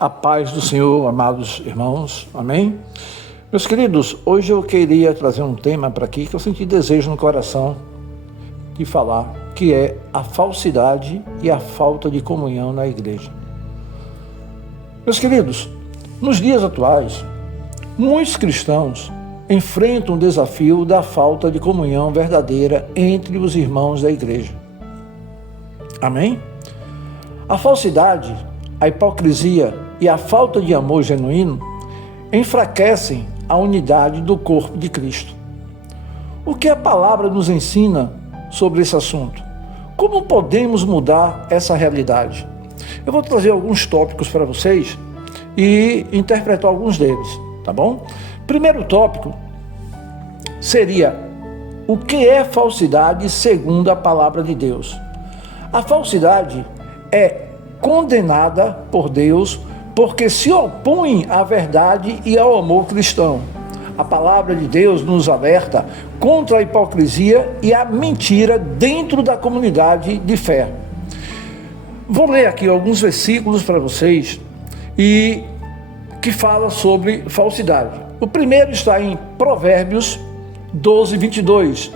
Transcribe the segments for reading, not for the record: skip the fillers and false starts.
A paz do Senhor, amados irmãos, amém? Meus queridos, hoje eu queria trazer um tema para aqui que eu senti desejo no coração de falar, que é a falsidade e a falta de comunhão na igreja. Meus queridos, nos dias atuais, muitos cristãos enfrentam o desafio da falta de comunhão verdadeira entre os irmãos da igreja. Amém? A falsidade, a hipocrisia e a falta de amor genuíno enfraquecem a unidade do corpo de Cristo. O que a palavra nos ensina sobre esse assunto? Como podemos mudar essa realidade? Eu vou trazer alguns tópicos para vocês e interpretar alguns deles, tá bom? Primeiro tópico seria: o que é falsidade segundo a palavra de Deus? A falsidade é condenada por Deus porque se opõe à verdade e ao amor cristão. A palavra de Deus nos alerta contra a hipocrisia e a mentira dentro da comunidade de fé. Vou ler aqui alguns versículos para vocês e que fala sobre falsidade. O primeiro está em Provérbios 12, 22.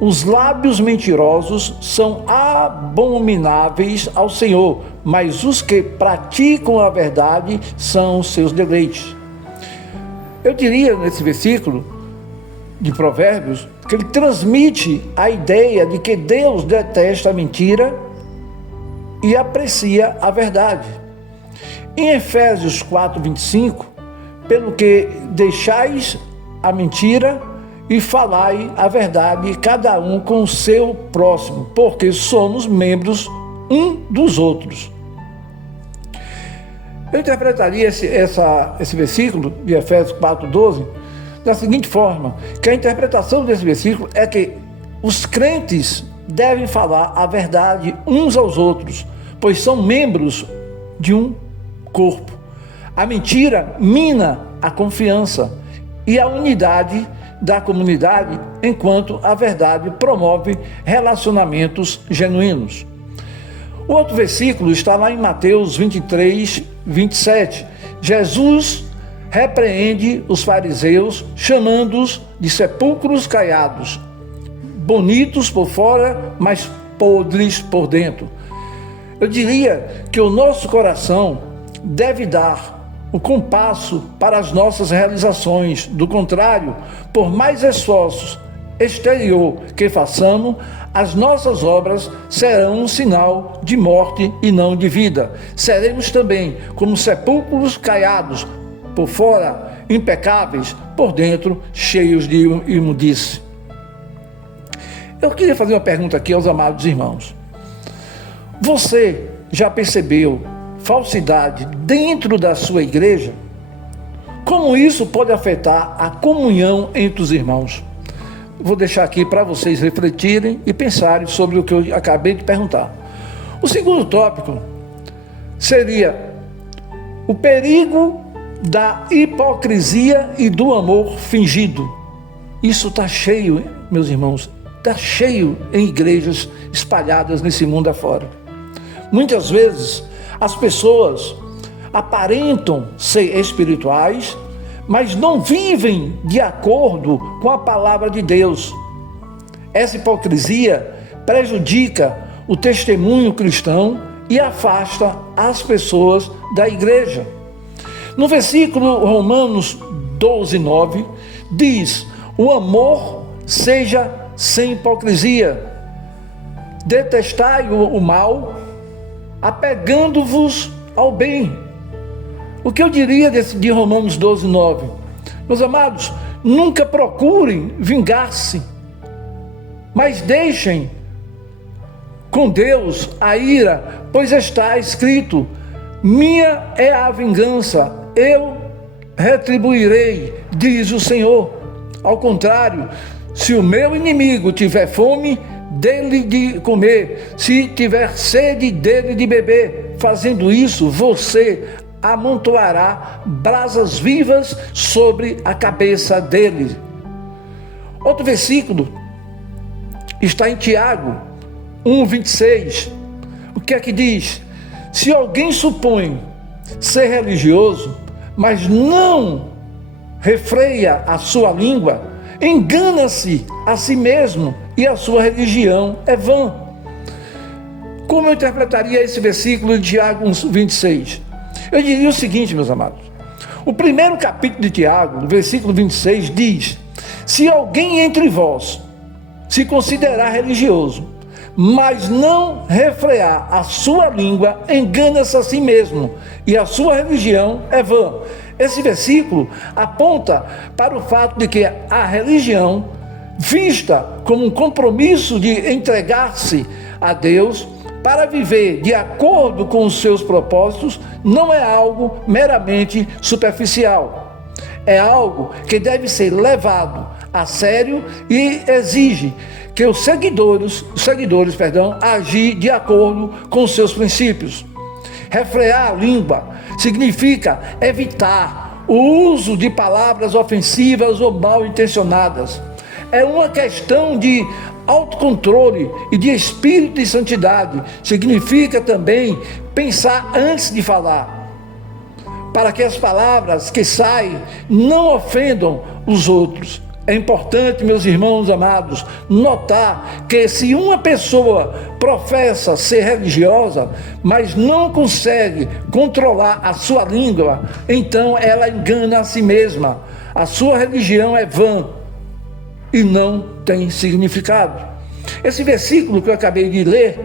Os lábios mentirosos são abomináveis ao Senhor, mas os que praticam a verdade são os seus deleites. Eu diria nesse versículo de Provérbios que ele transmite a ideia de que Deus detesta a mentira e aprecia a verdade. Em Efésios 4, 25, pelo que deixais a mentira e falai a verdade, cada um com o seu próximo, porque somos membros um dos outros. Eu interpretaria esse versículo de Efésios 4:12 da seguinte forma, que a interpretação desse versículo é que os crentes devem falar a verdade uns aos outros, pois são membros de um corpo. A mentira mina a confiança e a unidade da comunidade, enquanto a verdade promove relacionamentos genuínos. O outro versículo está lá em Mateus 23, 27. Jesus repreende os fariseus, chamando-os de sepulcros caiados, bonitos por fora, mas podres por dentro. Eu diria que o nosso coração deve dar o compasso para as nossas realizações. Do contrário, por mais esforços exterior que façamos, as nossas obras serão um sinal de morte e não de vida. Seremos também como sepulcros caiados, por fora impecáveis, por dentro cheios de imundície. Eu queria fazer uma pergunta aqui aos amados irmãos. Você já percebeu falsidade dentro da sua igreja? Como isso pode afetar a comunhão entre os irmãos? Vou deixar aqui para vocês refletirem e pensarem sobre o que eu acabei de perguntar. O segundo tópico seria o perigo da hipocrisia e do amor fingido. Isso está cheio, meus irmãos, está cheio em igrejas espalhadas nesse mundo afora. Muitas vezes as pessoas aparentam ser espirituais, mas não vivem de acordo com a palavra de Deus. Essa hipocrisia prejudica o testemunho cristão e afasta as pessoas da igreja. No versículo Romanos 12, 9, diz: o amor seja sem hipocrisia, detestai o mal, apegando-vos ao bem. O que eu diria de Romanos 12, 9? Meus amados, nunca procurem vingar-se, mas deixem com Deus a ira, pois está escrito: minha é a vingança, eu retribuirei, diz o Senhor. Ao contrário, se o meu inimigo tiver fome, dele de comer, se tiver sede, dele de beber. Fazendo isso, você amontoará brasas vivas sobre a cabeça dele. Outro versículo está em Tiago 1:26. O que é que diz? Se alguém supõe ser religioso, mas não refreia a sua língua, engana-se a si mesmo e a sua religião é vã. Como eu interpretaria esse versículo de Tiago 1:26? Eu diria o seguinte, meus amados. O primeiro capítulo de Tiago, versículo 26, diz: se alguém entre vós se considerar religioso, mas não refrear a sua língua, engana-se a si mesmo, e a sua religião é vã. Esse versículo aponta para o fato de que a religião, vista como um compromisso de entregar-se a Deus para viver de acordo com os seus propósitos, não é algo meramente superficial. É algo que deve ser levado a sério e exige que os seguidores agir de acordo com os seus princípios. Refrear a língua significa evitar o uso de palavras ofensivas ou mal intencionadas. É uma questão de autocontrole e de espírito de santidade. Significa também pensar antes de falar, para que as palavras que saem não ofendam os outros. É importante, meus irmãos amados, notar que se uma pessoa professa ser religiosa, mas não consegue controlar a sua língua, então ela engana a si mesma. A sua religião é vã e não tem significado. Esse versículo que eu acabei de ler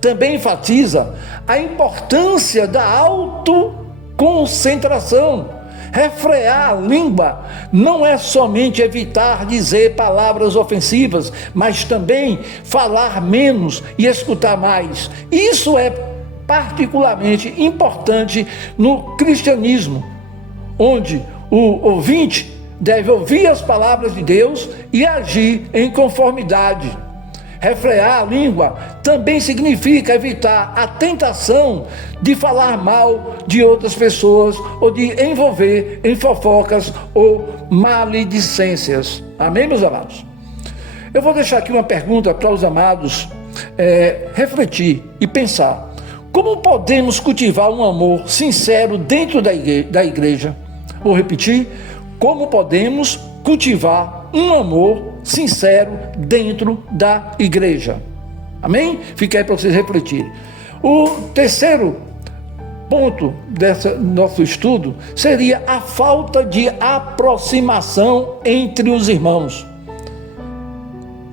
também enfatiza a importância da autoconcentração. Refrear a língua não é somente evitar dizer palavras ofensivas, mas também falar menos e escutar mais. Isso é particularmente importante no cristianismo, onde o ouvinte deve ouvir as palavras de Deus e agir em conformidade. Refrear a língua também significa evitar a tentação de falar mal de outras pessoas ou de envolver em fofocas ou maledicências. Amém, meus amados? Eu vou deixar aqui uma pergunta para os amados refletir e pensar. Como podemos cultivar um amor sincero dentro da igreja? Vou repetir. Como podemos cultivar um amor sincero dentro da igreja? Amém? Fica aí para vocês refletirem. O terceiro ponto desse nosso estudo seria a falta de aproximação entre os irmãos.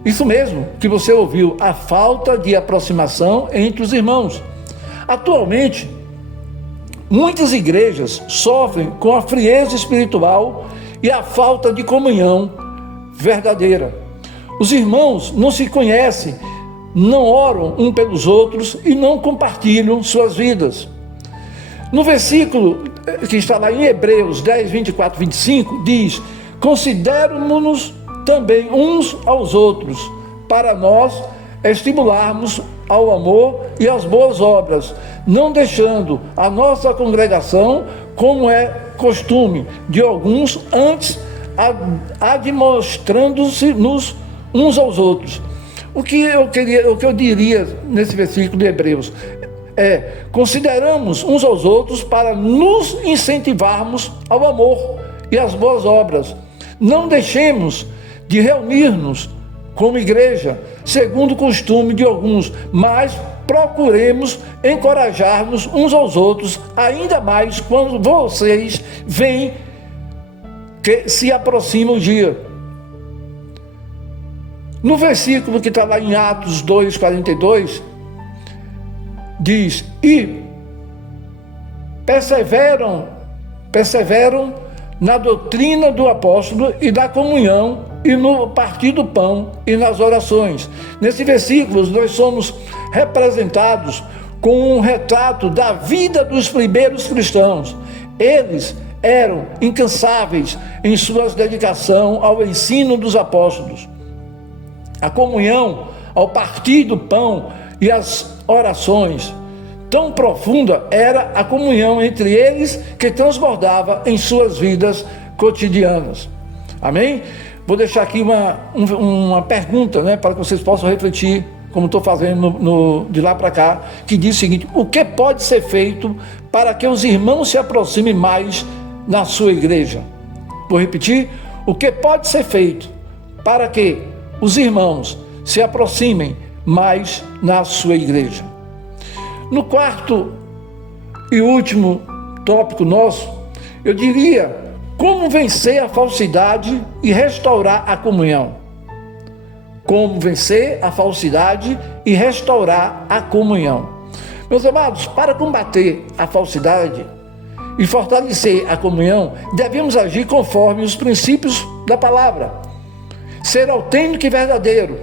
Isso mesmo que você ouviu, a falta de aproximação entre os irmãos. Atualmente, muitas igrejas sofrem com a frieza espiritual e a falta de comunhão verdadeira. Os irmãos não se conhecem, não oram um pelos outros e não compartilham suas vidas. No versículo que está lá em Hebreus 10, 24, 25, diz: consideremos-nos também uns aos outros, para nós estimularmos ao amor e às boas obras, não deixando a nossa congregação, como é costume de alguns, antes admostrando-se-nos uns aos outros. O que eu diria nesse versículo de Hebreus é: consideramos uns aos outros para nos incentivarmos ao amor e às boas obras. Não deixemos de reunir-nos como igreja, segundo o costume de alguns, mas procuremos encorajar-nos uns aos outros, ainda mais quando vocês veem que se aproxima o dia. No versículo que está lá em Atos 2:42, diz: e perseveram na doutrina do apóstolo e da comunhão, e no partir do pão e nas orações. Nesse versículo nós somos representados com um retrato da vida dos primeiros cristãos. Eles eram incansáveis em sua dedicação ao ensino dos apóstolos. A comunhão ao partir do pão e as orações. Tão profunda era a comunhão entre eles que transbordava em suas vidas cotidianas. Amém? Vou deixar aqui uma pergunta, para que vocês possam refletir como estou fazendo de lá para cá, que diz o seguinte: o que pode ser feito para que os irmãos se aproximem mais na sua igreja? Vou repetir: o que pode ser feito para que os irmãos se aproximem mais na sua igreja? No quarto e último tópico nosso, eu diria: como vencer a falsidade e restaurar a comunhão. Como vencer a falsidade e restaurar a comunhão. Meus amados, para combater a falsidade e fortalecer a comunhão, devemos agir conforme os princípios da palavra. Ser autêntico e verdadeiro.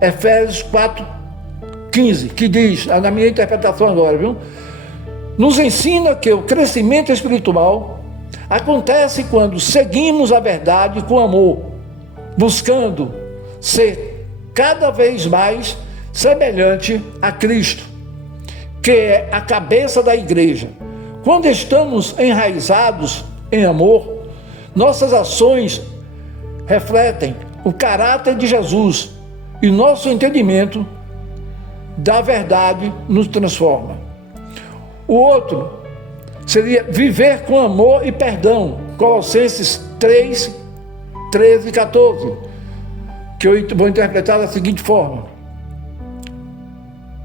Efésios 4:15, que diz, na minha interpretação agora, viu? Nos ensina que o crescimento espiritual acontece quando seguimos a verdade com amor, buscando ser cada vez mais semelhante a Cristo, que é a cabeça da igreja. Quando estamos enraizados em amor, nossas ações refletem o caráter de Jesus e nosso entendimento da verdade nos transforma. O outro seria viver com amor e perdão. Colossenses 3, 13 e 14, que eu vou interpretar da seguinte forma: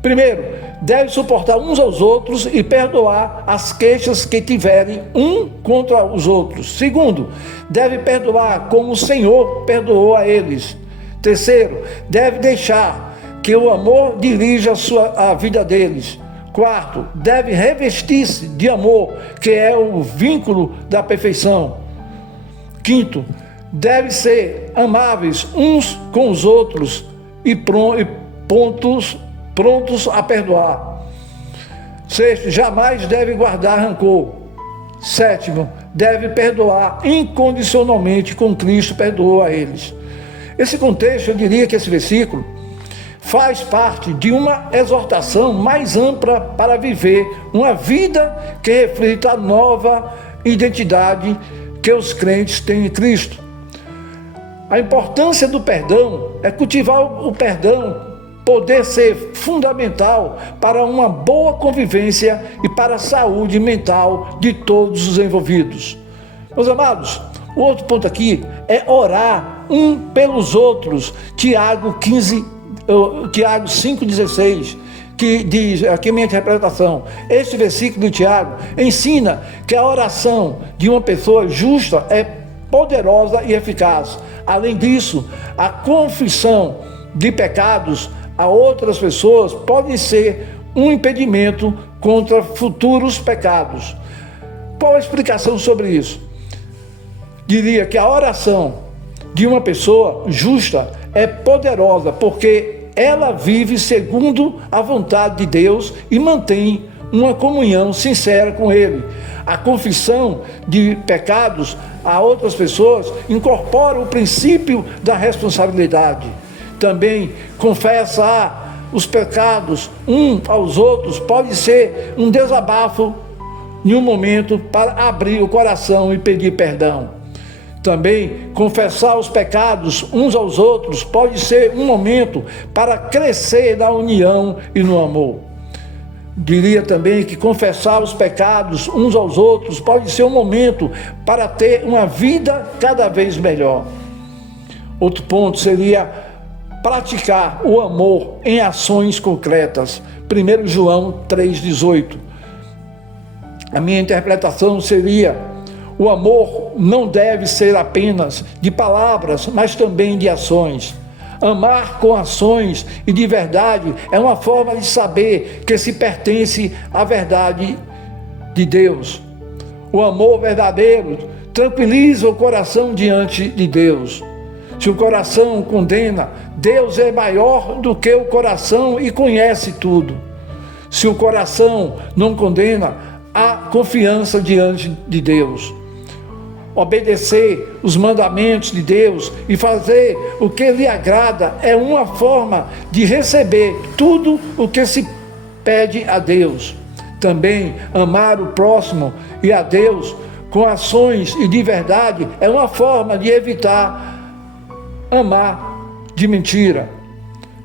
primeiro, deve suportar uns aos outros e perdoar as queixas que tiverem um contra os outros. Segundo, deve perdoar como o Senhor perdoou a eles. Terceiro, deve deixar que o amor dirija a vida deles. Quarto, deve revestir-se de amor, que é o vínculo da perfeição. Quinto, deve ser amáveis uns com os outros e prontos a perdoar. Sexto, jamais deve guardar rancor. Sétimo, deve perdoar incondicionalmente, como Cristo perdoou a eles. Esse contexto, eu diria que esse versículo faz parte de uma exortação mais ampla para viver uma vida que reflita a nova identidade que os crentes têm em Cristo. A importância do perdão é cultivar o perdão, poder ser fundamental para uma boa convivência e para a saúde mental de todos os envolvidos. Meus amados, o outro ponto aqui é orar um pelos outros. Tiago 5,16, que diz, aqui a minha interpretação, este versículo de Tiago ensina que a oração de uma pessoa justa é poderosa e eficaz. Além disso, a confissão de pecados a outras pessoas pode ser um impedimento contra futuros pecados. Qual a explicação sobre isso? Diria que a oração de uma pessoa justa é poderosa porque ela vive segundo a vontade de Deus e mantém uma comunhão sincera com Ele. A confissão de pecados a outras pessoas incorpora o princípio da responsabilidade. Também confessar os pecados uns aos outros pode ser um desabafo em um momento para abrir o coração e pedir perdão. Também confessar os pecados uns aos outros pode ser um momento para crescer na união e no amor. Diria também que confessar os pecados uns aos outros pode ser um momento para ter uma vida cada vez melhor. Outro ponto seria praticar o amor em ações concretas. 1 João 3,18. A minha interpretação seria: o amor não deve ser apenas de palavras, mas também de ações. Amar com ações e de verdade é uma forma de saber que se pertence à verdade de Deus. O amor verdadeiro tranquiliza o coração diante de Deus. Se o coração condena, Deus é maior do que o coração e conhece tudo. Se o coração não condena, há confiança diante de Deus. Obedecer os mandamentos de Deus e fazer o que lhe agrada é uma forma de receber tudo o que se pede a Deus. Também amar o próximo e a Deus com ações e de verdade é uma forma de evitar amar de mentira.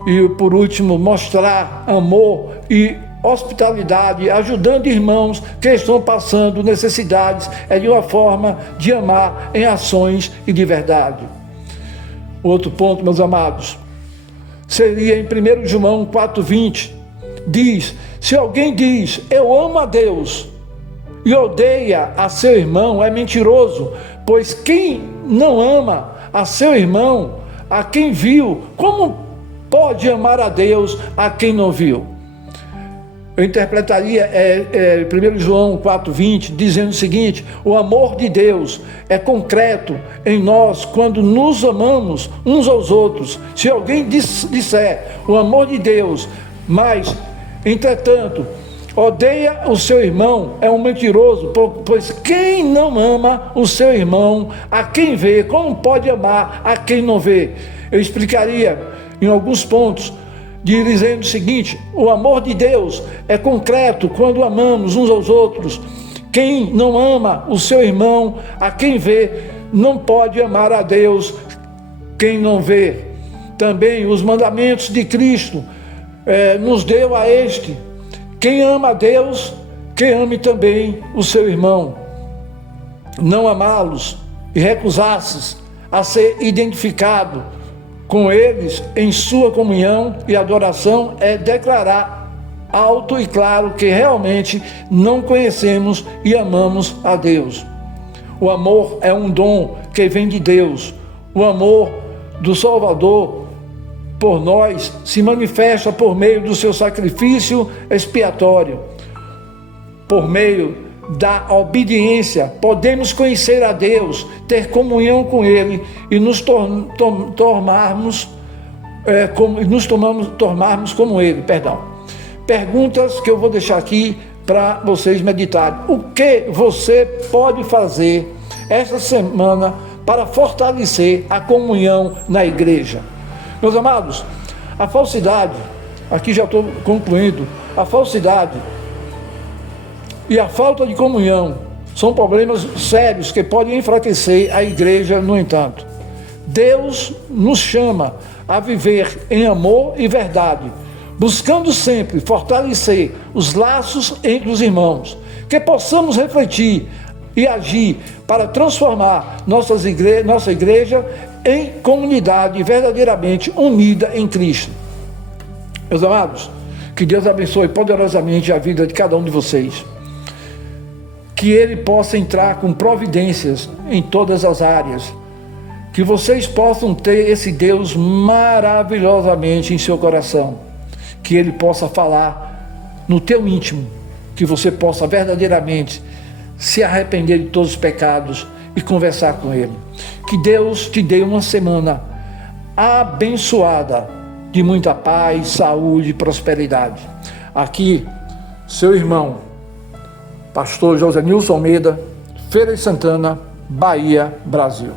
E por último, mostrar amor e hospitalidade, ajudando irmãos que estão passando necessidades, é de uma forma de amar em ações e de verdade. Outro ponto, meus amados, seria em 1 João 4,20, diz: se alguém diz, eu amo a Deus, e odeia a seu irmão, é mentiroso, pois quem não ama a seu irmão, a quem viu, como pode amar a Deus a quem não viu? Eu interpretaria 1 João 4,20, dizendo o seguinte: o amor de Deus é concreto em nós quando nos amamos uns aos outros. Se alguém disser o amor de Deus, mas, entretanto, odeia o seu irmão, é um mentiroso, pois quem não ama o seu irmão, a quem vê, como pode amar a quem não vê? Eu explicaria em alguns pontos, dizendo o seguinte: o amor de Deus é concreto quando amamos uns aos outros. Quem não ama o seu irmão, a quem vê, não pode amar a Deus quem não vê. Também os mandamentos de Cristo nos deu a este: quem ama a Deus, que ame também o seu irmão. Não amá-los e recusar-se a ser identificado com eles em sua comunhão e adoração é declarar alto e claro que realmente não conhecemos e amamos a Deus. O amor é um dom que vem de Deus. O amor do Salvador por nós se manifesta por meio do seu sacrifício expiatório. Por meio da obediência, podemos conhecer a Deus, ter comunhão com Ele e nos tornarmos como Ele. Perguntas que eu vou deixar aqui para vocês meditarem. O que você pode fazer esta semana para fortalecer a comunhão na igreja? Meus amados, a falsidade, aqui já estou concluindo, a falsidade e a falta de comunhão são problemas sérios que podem enfraquecer a igreja. No entanto, Deus nos chama a viver em amor e verdade, buscando sempre fortalecer os laços entre os irmãos, que possamos refletir e agir para transformar nossa igreja em comunidade verdadeiramente unida em Cristo. Meus amados, que Deus abençoe poderosamente a vida de cada um de vocês. Que Ele possa entrar com providências em todas as áreas. Que vocês possam ter esse Deus maravilhosamente em seu coração. Que Ele possa falar no teu íntimo. Que você possa verdadeiramente se arrepender de todos os pecados e conversar com Ele. Que Deus te dê uma semana abençoada, de muita paz, saúde e prosperidade. Aqui, seu irmão, Pastor José Nilson Almeida, Feira de Santana, Bahia, Brasil.